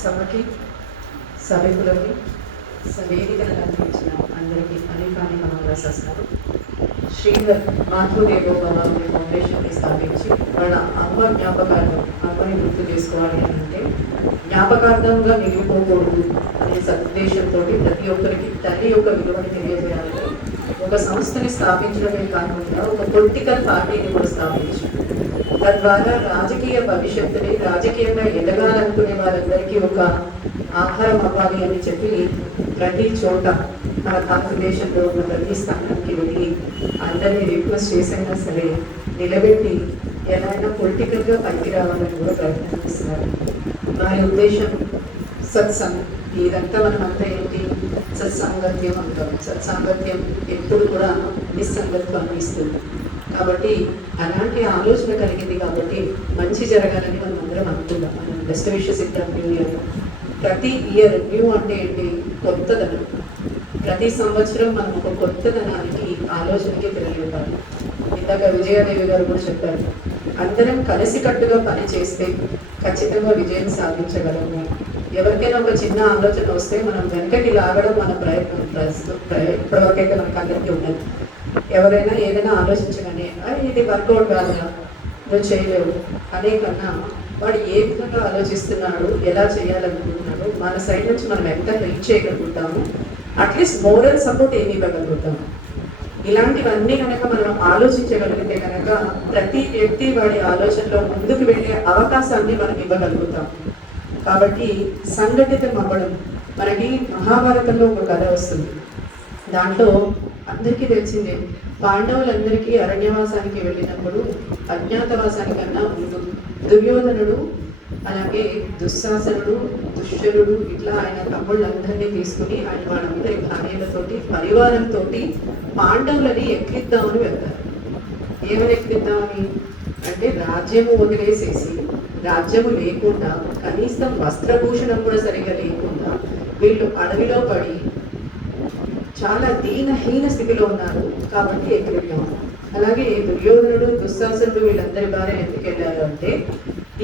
సభకి సభికులకి సవేదికను అందించిన అందరికీ అనేకానేక మంగళాశాసనాలు. శ్రీధర్ మాతృదేవో భవ ఫౌండేషన్ని స్థాపించి వాళ్ళ అమ్మ జ్ఞాపకాలను అమ్మని గుర్తు చేసుకోవాలి అని అంటే జ్ఞాపకార్థంగా మిగిలిపోకూడదు అనే సదుద్దేశంతో ప్రతి ఒక్కరికి తల్లి యొక్క విలువని తెలియజేయాలని ఒక సంస్థని స్థాపించడమే కాకుండా ఒక పొలిటికల్ పార్టీని కూడా స్థాపించి తద్వారా రాజకీయ భవిష్యత్తుని రాజకీయంగా ఎదగాలనుకునే వారందరికీ ఒక ఆహారం అవ్వాలి అని చెప్పి ప్రతి చోట మన భారతదేశంలో ఉన్న ప్రతి స్థానానికి వెళ్ళి అందరినీ రిక్వెస్ట్ చేసైనా సరే నిలబెట్టి ఎలా అయినా పొలిటికల్గా పైకి రావాలని కూడా ప్రయత్నిస్తున్నారు. వారి ఉద్దేశం సత్సంగం. ఇదంతా మనమంతా ఏంటి సత్సాంగత్యం అంటాం. సత్సాంగత్యం ఎప్పుడు కూడా నిస్సంగత్వాన్ని ఇస్తుంది. కాబట్టి అలాంటి ఆలోచన కలిగింది కాబట్టి మంచి జరగాలని మనం అందరం అనుకుందాం. మనం బెస్ట్ విషెస్ ఇద్దాం న్యూ ఇయర్. ప్రతి ఇయర్ న్యూ అంటే ఏంటి? కొత్తదనం. ప్రతి సంవత్సరం మనం ఒక కొత్తదనానికి ఆలోచనకి తెలియజేయాలి. ఇందాక విజయాదేవి గారు కూడా చెప్పారు, అందరం కలిసికట్టుగా పని చేస్తే ఖచ్చితంగా విజయం సాధించగలము. ఎవరికైనా ఒక చిన్న ఆలోచన వస్తే మనం వెనకకి లాగడం మన ప్రయత్నం ఇప్పటివరకైతే మనకు అందరికీ ఉన్నది. ఎవరైనా ఏదైనా ఆలోచించగానే ఇది వర్కౌట్ కాదురా, నువ్వు చేయలేవు అనే కన్నా వాడు ఏ విధంగా ఆలోచిస్తున్నాడు, ఎలా చేయాలనుకుంటున్నాడు, మన సైడ్ నుంచి మనం ఎంత హెల్ప్ చేయగలుగుతాము, అట్లీస్ట్ మోరల్ సపోర్ట్ ఏమి ఇవ్వగలుగుతాము. ఇలాంటివన్నీ కనుక మనం ఆలోచించగలిగితే కనుక ప్రతి వ్యక్తి వాడి ఆలోచనలో ముందుకు వెళ్ళే అవకాశాన్ని మనం ఇవ్వగలుగుతాం. కాబట్టి సంఘటితం అవ్వడం. మనకి మహాభారతంలో ఒక కథ వస్తుంది. దాంట్లో అందరికీ తెలిసిందే, పాండవులందరికీ అరణ్యవాసానికి వెళ్ళినప్పుడు అజ్ఞాతవాసానికన్నా ముందు దుర్యోధనుడు అలాగే దుశ్శాసనుడు దుష్యరుడు ఇట్లా ఆయన తమ్ముళ్ళందరినీ తీసుకుని ఆయన వాళ్ళందరి భార్యలతోటి పరివారంతో పాండవులని ఎక్కిద్దామని వెళ్తారు. ఏమని ఎక్కిద్దామని అంటే రాజ్యము వదిలేసేసి, రాజ్యము లేకుండా కనీసం వస్త్రభూషణం కూడా సరిగా లేకుండా వీళ్ళు అడవిలో పడి చాలా దీనహీన స్థితిలో ఉన్నారు కాబట్టి ఎక్కిద్దాం. అలాగే దుర్యోధనుడు దుశ్శాసనుడు వీళ్ళందరి భార్య ఎందుకు వెళ్ళారు అంటే,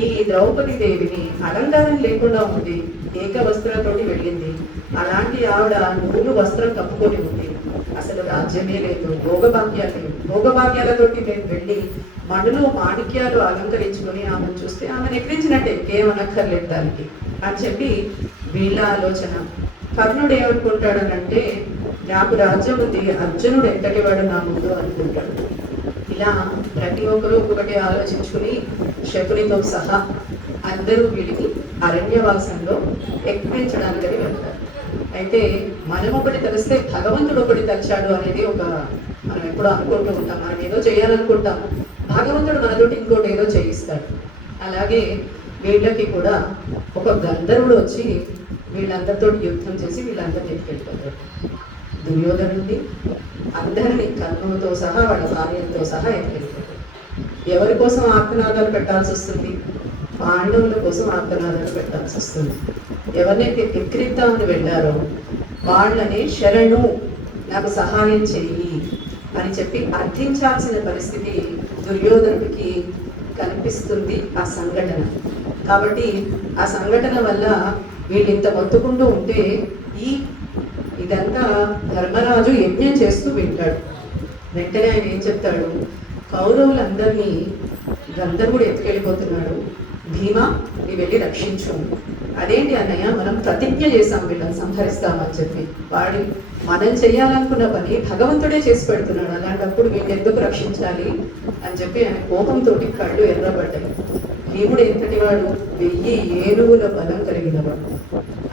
ఈ ద్రౌపది దేవిని అలంకారం లేకుండా ఉంది, ఏక వస్త్రంతోటి వెళ్ళింది. అలాంటి ఆవిడ నూలు వస్త్రం కప్పుకొని ఉంది, అసలు రాజ్యమే లేదు, భోగభాగ్యాలు లేవు. భోగభాగ్యాలతోటి నేను వెళ్ళి మడులో మాణిక్యాలు అలంకరించుకొని ఆమెను చూస్తే ఆమెను ఎక్కించినట్టే, ఏమనక్కర్లేదు దానికి అని చెప్పి వీళ్ళ ఆలోచన. కర్ణుడు ఏమనుకుంటాడనంటే, నాకు రాజ్యం ఉంది, అర్జునుడు ఎంతటి వాడు నా ముందు అనుకుంటాడు. ఇలా ప్రతి ఒక్కరూ ఒక్కొక్కటి ఆలోచించుకుని శకునితో సహా అందరూ వీడికి అరణ్యవాసంలో ఎక్కించడానికి వెళ్తారు. అయితే మనం ఒకటి తెలిస్తే భగవంతుడు ఒకటి తలిచాడు అనేది ఒక మనం ఎప్పుడు అనుకుంటూ ఉంటాం. మనం ఏదో చేయాలనుకుంటాం, భగవంతుడు మనతోటి ఇంకోటి ఏదో చేయిస్తాడు. అలాగే వీళ్ళకి కూడా ఒక గంధర్వుడు వచ్చి వీళ్ళందరితో యుద్ధం చేసి వీళ్ళందరినీ ఎత్తుకెళ్ళిపోతాడు. దుర్యోధనుడి అందరినీ కర్ణుడితో సహా వాళ్ళ భార్యలతో సహా ఎత్తుకెళ్ళిపోతాడు. ఎవరి కోసం ఆర్తనాదాలు పెట్టాల్సి వస్తుంది? పాండవుల కోసం ఆర్తనాదాలు పెట్టాల్సి వస్తుంది. ఎవరినైతే ఎక్కిరిద్దామని వెళ్ళారో వాళ్ళని శరణు, నాకు సహాయం చెయ్యి అని చెప్పి అర్థించాల్సిన పరిస్థితి దుర్యోధనుడికి కనిపిస్తుంది ఆ సంఘటన. కాబట్టి ఆ సంఘటన వల్ల వీళ్ళు ఇంత మొత్తుకుంటూ ఉంటే ఇదంతా ధర్మరాజు యజ్ఞం చేస్తూ వింటాడు. వెంటనే ఆయన ఏం చెప్తాడు, కౌరవులందరినీ గంధర్వుడు ఎత్తుకెళ్ళిపోతున్నాడు, భీమా నీ వెళ్ళి రక్షించు. అదేంటి అన్నయ్య, మనం ప్రతిజ్ఞ చేశాం వీళ్ళని సంహరిస్తామని చెప్పి. వాడి మనం చేయాలనుకున్న పని భగవంతుడే చేసి పెడుతున్నాడు, అలాంటప్పుడు వీళ్ళు ఎందుకు రక్షించాలి అని చెప్పి ఆయన కోపంతో కళ్ళు ఎర్రబడ్డాయి. భీముడు ఎంతటి వాడు? 1000 ఏనుగుల బలం కలిగిన వాడు.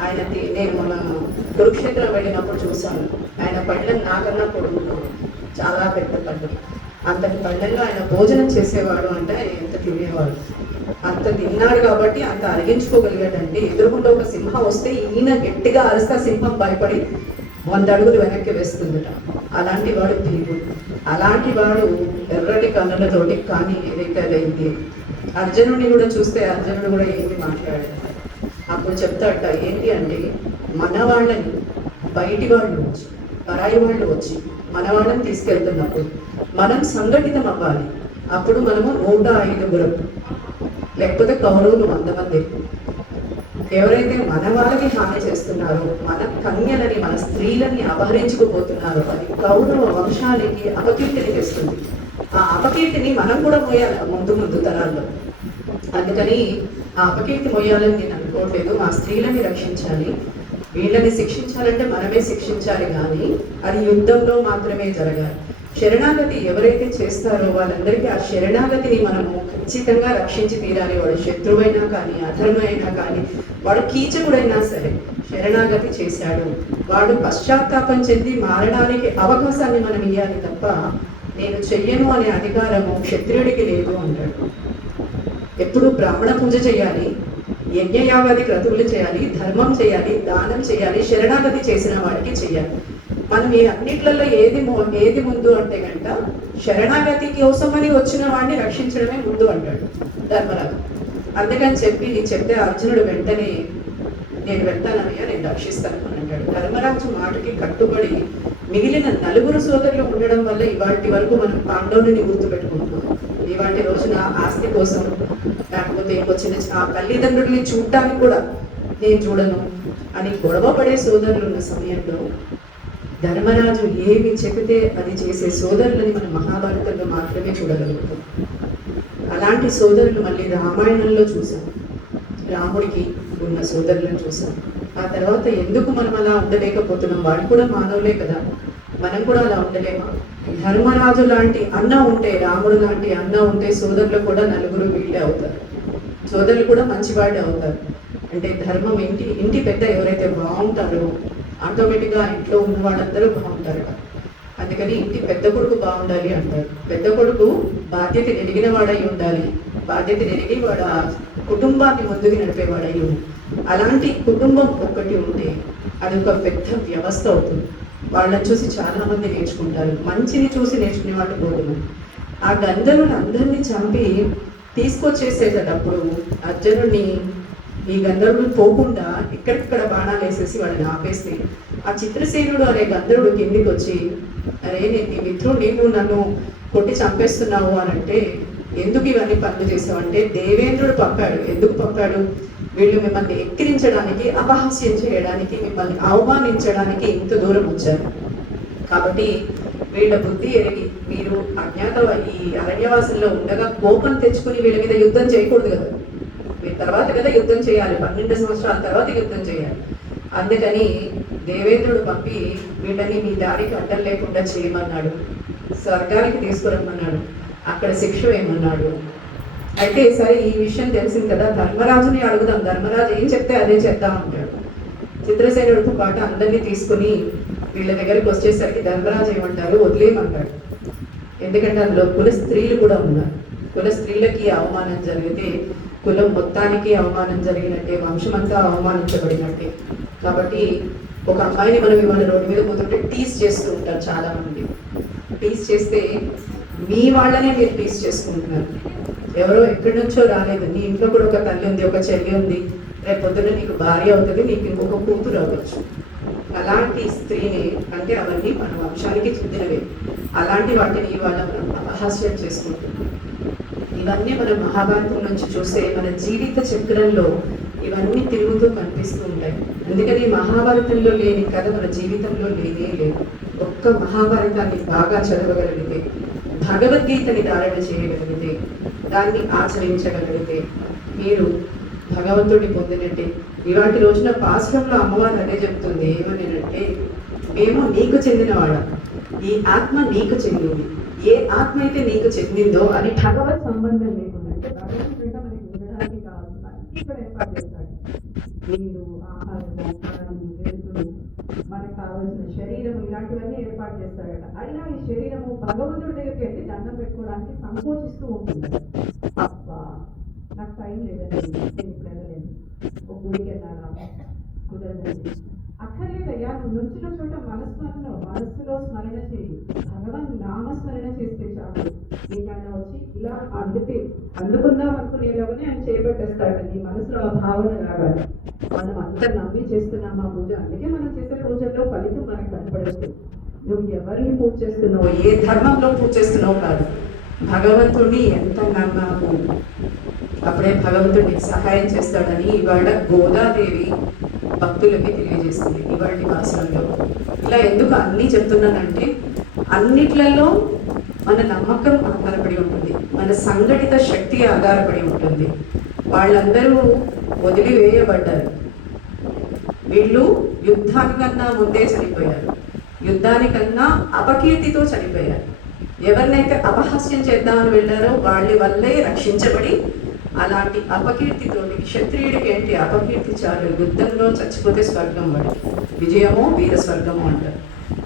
ఆయన నేను మన కురుక్షేత్రం వెళ్ళినప్పుడు చూశాను, ఆయన పళ్ళని నాకన్నా పొడుగున్నాడు, చాలా పెద్ద పళ్ళు. అంతటి పళ్ళల్లో ఆయన భోజనం చేసేవాడు అంటే ఎంత తినేవాడు. అంత తిన్నాడు కాబట్టి అంత అరిగించుకోగలిగాడంటే, ఎదురుగుండా ఒక సింహం వస్తే ఈయన గట్టిగా అరిస్తే సింహం భయపడి 100 అడుగులు వెనక్కి వేస్తుందట. అలాంటి వాడు భీముడు. అలాంటి వాడు ఎర్రటి కన్నులతోటి కానీ ఏదైతే అదైంది. అర్జునుడిని కూడా చూస్తే అర్జునుడు కూడా ఏమి మాట్లాడాడు. అప్పుడు చెప్తాట, ఏంటి అంటే, మన వాళ్ళని బయటి వాళ్ళు వచ్చి పరాయి వాళ్ళు వచ్చి మన వాళ్ళని తీసుకెళ్తున్నప్పుడు మనం సంఘటితం అవ్వాలి. అప్పుడు మనము 105 లేకపోతే కౌరవులు 100 మంది. ఎవరైతే మన వాళ్ళకి హాని చేస్తున్నారో, మన కన్యలని, మన స్త్రీలని అపహరించుకుపోతున్నారో, అది కౌరవ వంశానికి అపకీర్తిని తెస్తుంది. ఆ అపకీర్తిని మనం కూడా మోయాలి ముందు ముందు తరాల్లో. అందుకని ఆ అపకీర్తి మోయాలని నేను అనుకోవట్లేదు. మా స్త్రీలని రక్షించాలి, వీళ్ళని శిక్షించాలంటే మనమే శిక్షించాలి, కానీ అది యుద్ధంలో మాత్రమే జరగాలి. శరణాగతి ఎవరైతే చేస్తారో వాళ్ళందరికీ ఆ శరణాగతిని మనము ఖచ్చితంగా రక్షించి తీరాలి. వాడు శత్రువైనా కానీ, అధర్మైనా కానీ, వాడు కీచకుడైనా సరే శరణాగతి చేశాడు, వాడు పశ్చాత్తాపం చెంది మారడానికి అవకాశాన్ని మనం ఇవ్వాలి తప్ప నేను చెయ్యను అనే అధికారము క్షత్రియుడికి లేదు అంటాడు. ఎప్పుడు బ్రాహ్మణ పూజ చేయాలి, యజ్ఞయాగాది క్రతువులు చేయాలి, ధర్మం చేయాలి, దానం చేయాలి, శరణాగతి చేసిన వాడికి చేయాలి. మనం ఈ అన్నిట్లలో ఏది ముందు అంటే కనుక శరణాగతి కోసమని వచ్చిన వాడిని రక్షించడమే ముందు అంటాడు ధర్మరాజు. అందుకని చెప్తే అర్జునుడు వెంటనే నేను వెళ్తానయ్యా, నేను రక్షిస్తాను అని అంటాడు. ధర్మరాజు మాటకి కట్టుబడి మిగిలిన 4 సోదరులు ఉండడం వల్ల ఇవాటి వరకు మనం పాండవుని గుర్తుపెట్టుకుంటున్నాం. ఇవాటి రోజున ఆస్తి కోసం, లేకపోతే ఇంకొచ్చిన తల్లిదండ్రుల్ని చూడటానికి కూడా నేను చూడను అని గొడవ పడే సోదరులు ఉన్న సమయంలో ధర్మరాజు ఏమి చెబితే అది చేసే సోదరులని మనం మహాభారతంలో మాత్రమే చూడగలుగుతాం. అలాంటి సోదరులు మళ్ళీ రామాయణంలో చూసాం. రాముడికి ఉన్న సోదరులను చూసాం. ఆ తర్వాత ఎందుకు మనం అలా ఉండలేకపోతున్నాం? వాళ్ళు కూడా మానవులే కదా, మనం కూడా అలా ఉండలేమా? ధర్మరాజు లాంటి అన్న ఉంటే, రాముడు లాంటి అన్న ఉంటే సోదరులు కూడా 4 వీళ్ళే అవుతారు, సోదరులు కూడా మంచివాడే అవుతారు. అంటే ధర్మం ఇంటి పెద్ద ఎవరైతే బాగుంటారో ఆటోమేటిక్గా ఇంట్లో ఉన్న వాళ్ళందరూ బాగుంటారు. అందుకని ఇంటి పెద్ద కొడుకు బాగుండాలి అంటారు. పెద్ద కొడుకు బాధ్యత ఎరిగిన వాడై ఉండాలి, బాధ్యత ఎరిగి వాడు ఆ కుటుంబాన్ని ముందుకు నడిపేవాడై ఉండాలి. అలాంటి కుటుంబం ఒక్కటి ఉంటే అది ఒక పెద్ద వ్యవస్థ అవుతుంది. వాళ్ళని చూసి చాలా మంది నేర్చుకుంటారు, మంచిని చూసి నేర్చుకునే వాళ్ళు పోతున్నారు. ఆ గంధర్వుని అందరినీ చంపి తీసుకొచ్చేసేటప్పుడు అర్జునుడిని ఈ గంధర్వుడు పోకుండా ఇక్కడిక్కడ బాణాలు వేసేసి వాడిని ఆపేస్తే ఆ చిత్రసేనుడు అనే గంధర్వుడు కిందికి వచ్చి, అరే నేను నీ మిత్రుడు, నువ్వు నన్ను కొట్టి చంపేస్తున్నావు అని అంటే, ఎందుకు ఇవన్నీ పనులు చేసావంటే దేవేంద్రుడు పంపాడు. ఎందుకు పంపాడు? వీళ్ళు మిమ్మల్ని ఎక్కిరించడానికి, అపహాస్యం చేయడానికి, మిమ్మల్ని అవమానించడానికి ఇంత దూరం వచ్చారు. కాబట్టి వీళ్ళ బుద్ధి ఎరిగి మీరు ఈ అరణ్యవాసంలో ఉండగా కోపం తెచ్చుకుని వీళ్ళ మీద యుద్ధం చేయకూడదు కదా, తర్వాత కదా యుద్ధం చేయాలి, 12 సంవత్సరాల తర్వాత యుద్ధం చేయాలి. అందుకని దేవేంద్రుడు పంపి వీళ్ళని మీ దారికి అడ్డం లేకుండా చేయమన్నాడు, స్వర్గానికి తీసుకురమ్మన్నాడు, అక్కడ శిక్ష వేయమన్నాడు. అయితే సరే ఈ విషయం తెలిసింది కదా, ధర్మరాజుని అడుగుదాం, ధర్మరాజు ఏం చెప్తే అదే చేద్దాం అంటాడు. చిత్రసేనుడితో పాటు అందరినీ తీసుకుని వీళ్ళ దగ్గరికి వచ్చేసరికి ధర్మరాజు ఏమంటారు, వదిలేయమంటాడు. ఎందుకంటే అందులో కుల స్త్రీలు కూడా ఉన్నారు. కుల స్త్రీలకి అవమానం జరిగితే కులం మొత్తానికి అవమానం జరిగినట్టే, వంశమంతా అవమానించబడినట్టే. కాబట్టి ఒక అమ్మాయిని మనం ఇవాళ రోడ్డు మీద పోతుంటే టీస్ చేస్తూ ఉంటారు చాలా మంది. టీస్ చేస్తే మీ వాళ్ళనే మీరు టీస్ చేసుకుంటున్నారు. ఎవరో ఎక్కడి నుంచో రాలేదు, నీ ఇంట్లో కూడా ఒక తల్లి ఉంది, ఒక చెల్లి ఉంది, రేపు పొద్దున్న నీకు భార్య అవుతుంది, నీకు ఇంకొక కూతురు అవ్వచ్చు. అలాంటి స్త్రీని అంటే అవన్నీ మన వంశానికి చెందినవే. అలాంటి వాటిని ఇవాళ మనం అపహాస్యం చేసుకుంటున్నాం. ఇవన్నీ మనం మహాభారతం నుంచి చూస్తే మన జీవిత చక్రంలో ఇవన్నీ తిరుగుతూ కనిపిస్తూ ఉంటాయి. అందుకని మహాభారతంలో లేని కథ మన జీవితంలో లేనే లేదు. ఒక్క మహాభారతాన్ని బాగా చదవగలిగితే, భగవద్గీతని ధారణ చేయగలిగితే, దాన్ని ఆచరించగలిగితే మీరు భగవంతుడిని పొందినట్టే. ఇవాటి రోజున పాశ్రంలో అమ్మవారు అదే చెప్తుంది, ఏమనంటే మేము నీకు చెందినవాడ, ఈ ఆత్మ నీకు చెందింది, ఏ ఆత్మ అయితే నీకు చెందిందో అని భగవత్ సంబంధం లేకుండా, అంటే భగవంతుడు మనకి ఉండడానికి కావాల్సిన ఇక్కడ ఏర్పాటు చేస్తాడు. నీరు, ఆహారము, ప్రాణము, వెలుతురు, మనకు కావాల్సిన శరీరం, ఇలాంటివన్నీ ఏర్పాటు చేస్తాడట. అయినా ఈ శరీరము భగవంతుడి దగ్గరికి వెళ్ళి దండం పెట్టుకోవడానికి సంకోచిస్తూ ఉంటుంది. అబ్బా నాకు టైం లేదండి, నేను ఇప్పుడు వెళ్ళలేదు, ఒక గుడికి వెళ్ళాలా, కుదరదండి. అక్కర్లేదయ్యా, నువ్వు నుంచిన చోట మనస్సులో స్మరణ చేయి, భగవన్ నామస్మరణ చేస్తే చాలు. నీకన్నా వచ్చి ఇలా అందుకుందాం అనుకునేలాగానే ఆయన చేపట్టేస్తాడు. నీ మనసులో ఆ భావన రాగాలి. మనం అంత నమ్మి చేస్తున్నాం ఆ పూజ. అందుకే మనం చేసే పూజల్లో ఫలితం మనకు కనపడుతుంది. నువ్వు ఎవరిని పూజ చేస్తున్నావు, ఏ ధర్మంలో పూజ చేస్తున్నావు కాదు, భగవంతుడి ఎంత నాకు అప్పుడే భగవంతుడికి సహాయం చేస్తాడని ఇవాళ గోదాదేవి భక్తులకి తెలియజేస్తుంది ఇవాళ భాషలో. ఇలా ఎందుకు అన్నీ చెప్తున్నానంటే అన్నిట్లలో మన నమ్మకం ఆధారపడి ఉంటుంది, మన సంఘటిత శక్తి ఆధారపడి ఉంటుంది. వాళ్ళందరూ వదిలివేయబడ్డారు. వీళ్ళు యుద్ధానికన్నా ముందే చనిపోయారు, యుద్ధానికన్నా అపకీర్తితో చనిపోయారు. ఎవరినైతే అపహాస్యం చేద్దామని వెళ్ళారో వాళ్ళ వల్లే రక్షించబడి అలాంటి అపకీర్తితోటి క్షత్రియుడికి ఏంటి అపకీర్తి చాలు, యుద్ధంలో చచ్చిపోతే స్వర్గం వాడి విజయమో వీర స్వర్గము అంటారు.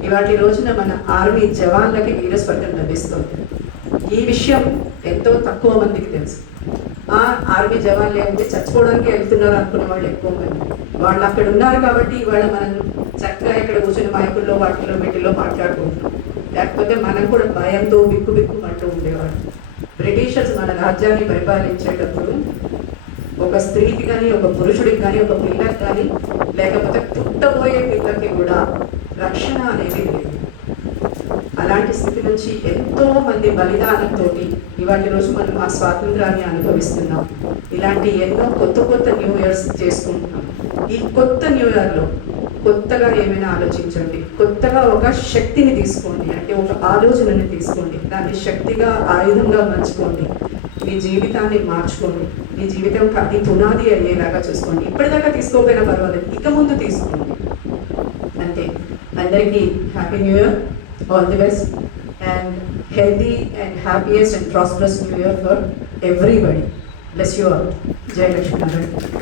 ఇవాటి రోజున మన ఆర్మీ జవాన్లకి వీర స్వర్గం లభిస్తుంది. ఈ విషయం ఎంతో తక్కువ మందికి తెలుసు. ఆర్మీ జవాన్లు ఏమంటే చచ్చిపోవడానికి వెళ్తున్నారు అనుకున్న వాళ్ళు ఎక్కువ మంది. వాళ్ళు అక్కడ ఉన్నారు కాబట్టి ఇవాళ మనం చక్కగా ఇక్కడ కూర్చొని మైకుల్లో వాటిలో వీటిలో మాట్లాడుకుంటున్నాం. లేకపోతే మనం కూడా భయంతో బిక్కు బిక్కుమంటూ ఉండేవాడు. బ్రిటిషర్స్ మన రాజ్యాన్ని పరిపాలించేటప్పుడు ఒక స్త్రీకి కానీ ఒక పురుషుడికి కానీ ఒక పిల్లకి కానీ లేకపోతే పుట్టబోయే పిల్లకి కూడా రక్షణ అనేది లేదు. అలాంటి స్థితి నుంచి ఎంతో మంది బలిదానంతో ఇవాటి రోజు మనం ఆ స్వాతంత్రాన్ని అనుభవిస్తున్నాం. ఇలాంటి ఎన్నో కొత్త కొత్త న్యూ ఇయర్స్ చేసుకుంటున్నాం. ఈ కొత్త న్యూ ఇయర్లో కొత్తగా ఏమైనా ఆలోచించండి, కొత్తగా ఒక శక్తిని తీసుకోండి, అంటే ఒక ఆలోచనని తీసుకోండి, దాన్ని శక్తిగా ఆయుధంగా మలుచుకోండి, మీ జీవితాన్ని మార్చుకోండి, మీ జీవితం అది పునాది అయ్యేలాగా చూసుకోండి. ఇప్పటిదాకా తీసుకోకపోయినా పర్వాలేదు, ఇక ముందు తీసుకోండి అంతే. అందరికీ happy new year, all the best and healthy and happiest and prosperous new year for everybody. Bless you all. Jai Lakshmi Narayan.